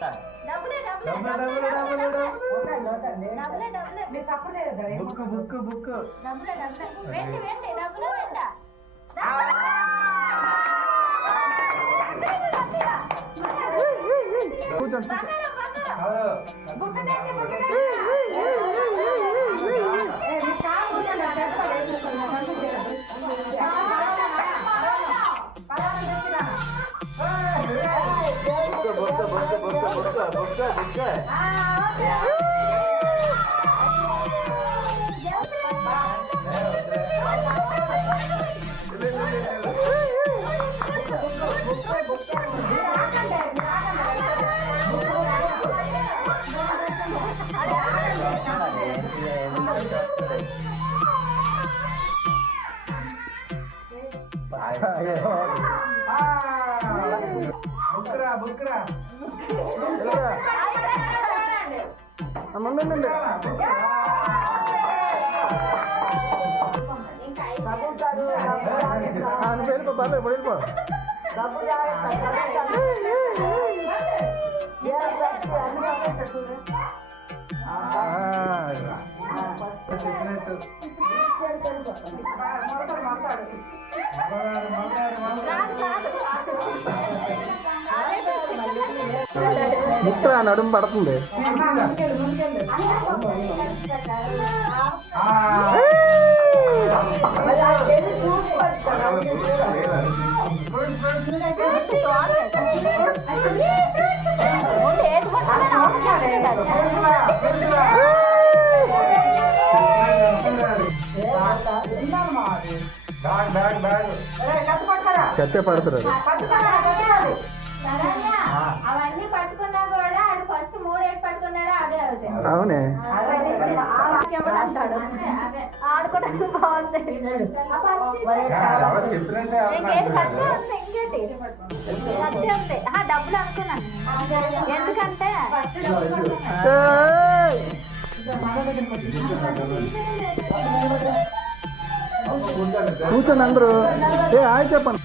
డబ్బులే డబ్బులే మీ సపోర్ట్ చేయదు బుక్ డబ్బులే డబ్బులే వెండి వెండి డబ్బులే వెంట కూర్చోండి ముక్క నడుము పడుతుంది. కట్టే పడుతున్నారు. అవన్నీ పట్టుకున్నా కూడా ఆడు ఫస్ట్ 3 పట్టుకున్నాడు అవే అవుతాయి. అవునే ఆడుకోవడానికి బాగుంది. డబ్బులు అనుకున్నాను ఎందుకంటే కూర్చొని అందరూ హాయ్ చెప్పండి.